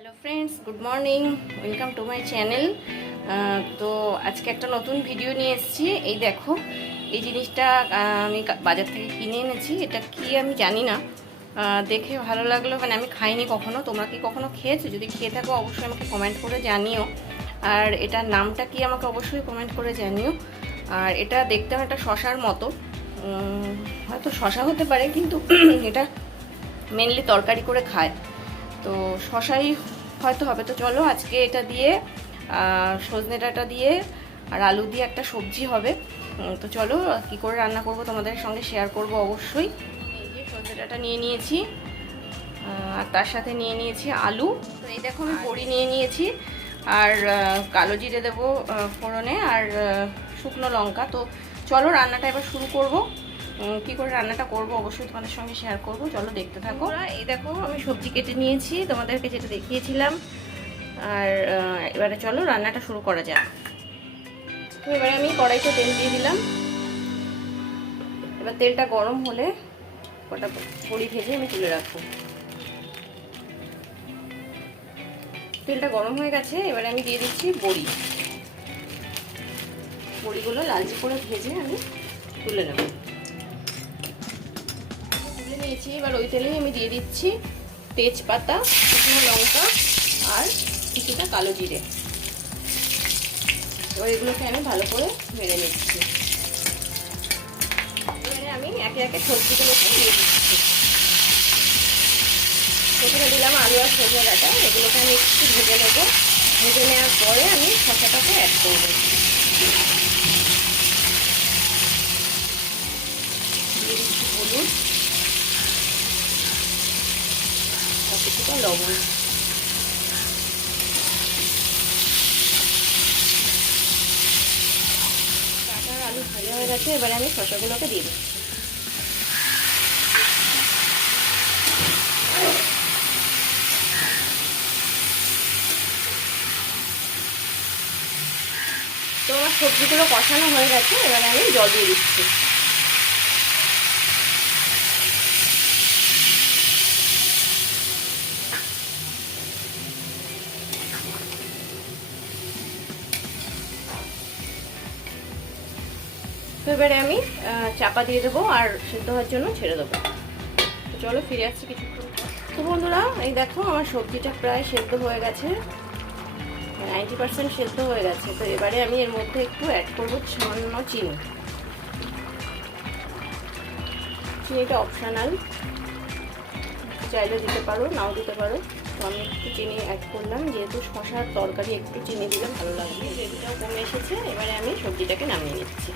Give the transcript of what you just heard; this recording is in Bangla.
Hello friends good morning welcome to my channel তো আজকে একটা নতুন ভিডিও নিয়ে এসেছি। এই দেখো, এই জিনিসটা আমি বাজার থেকে কিনে এনেছি। এটা কি আমি জানি না। দেখে ভালো লাগল। মানে আমি খাইনি কখনো। তোমরা কি কখনো খেয়েছো? যদি খেয়ে থাকো, অবশ্যই আমাকে কমেন্ট করে জানিও। আর এটার নামটা কি আমাকে অবশ্যই কমেন্ট করে জানিও। আর এটা দেখতে একটা শশার মতো। হয়তো শশা হতে পারে, কিন্তু এটা মেনলি তরকারি করে খায়। তো শশাই হয়তো হবে। তো চলো আজকে এটা দিয়ে সজনে ডাঁটা দিয়ে আর আলু দিয়ে একটা সবজি হবে। তো চলো কি করে রান্না করব তোমাদের সঙ্গে শেয়ার করব অবশ্যই। সজনে ডাঁটা নিয়ে নিয়েছি আর তার সাথে নিয়ে নিয়েছি আলু। তো এই দেখো আমি বড়ি নিয়ে নিয়েছি, আর কালো জিরে দেবো ফোড়নে, আর শুকনো লঙ্কা। তো চলো রান্নাটা এবার শুরু করব। কি করে রান্নাটা করব? অবশ্যই তোমাদের সঙ্গে শেয়ার করব। চলো দেখতে থাকো। এই দেখো, আমি সবজি কেটে নিয়েছি। তোমাদেরকে যেটা দেখিয়েছিলাম। আর এবারে চলো রান্নাটা শুরু করা যাক। এবারে আমি কড়াইতে তেল দিয়ে দিলাম। এবার তেলটা গরম হলে কটা বড়ি ভেজে আমি তুলে রাখব। তেলটা গরম হয়ে গেছে, এবারে আমি দিয়ে দিচ্ছি বড়ি। বড়িগুলো লালচে করে ভেজে আমি তুলে নেব। নিয়েছি। এবার ওই তেলেই আমি দিয়ে দিচ্ছি তেজপাতা, শুকনো লঙ্কা আর কিছুটা কালো জিরে। এবার এগুলোকে আমি ভালো করে মেরে নিচ্ছি। আমি একে একে সবজিগুলোকে দিয়ে দিচ্ছি। প্রথমে দিলাম আলু আর সজনে ডাটা এগুলোকে আমি একটু ভেজে নেব। ভেজে নেওয়ার পরে আমি শসাটাকে অ্যাড করব। হলুদ আর কিছুটা লবণ ভাজা হয়ে গেছে এবারে আমি শসাগুলোকে দিয়ে দিচ্ছি তো আমার সবজিগুলো কষানো হয়ে গেছে, এবারে আমি জল দিয়ে দিচ্ছি। তো এবারে আমি চাপা দিয়ে দেবো আর সেদ্ধ হওয়ার জন্য ছেড়ে দেবো। চলো ফিরে আসছি কিছুক্ষণ। তো বন্ধুরা, এই দেখো আমার সবজিটা প্রায় সেদ্ধ হয়ে গেছে। নাইনটি পার্সেন্ট সেদ্ধ হয়ে গেছে। তো এবারে আমি এর মধ্যে একটু অ্যাড করব সামান্য চিনি। চিনিটা অপশানাল চাইলে দিতে পারো, নাও দিতে পারো। তো আমি একটু চিনি অ্যাড করলাম। যেহেতু শশার তরকারি একটু চিনি দিলে ভালো লাগবে। গ্রেভিটাও কমে এসেছে। এবারে আমি সবজিটাকে নামিয়ে নিচ্ছি।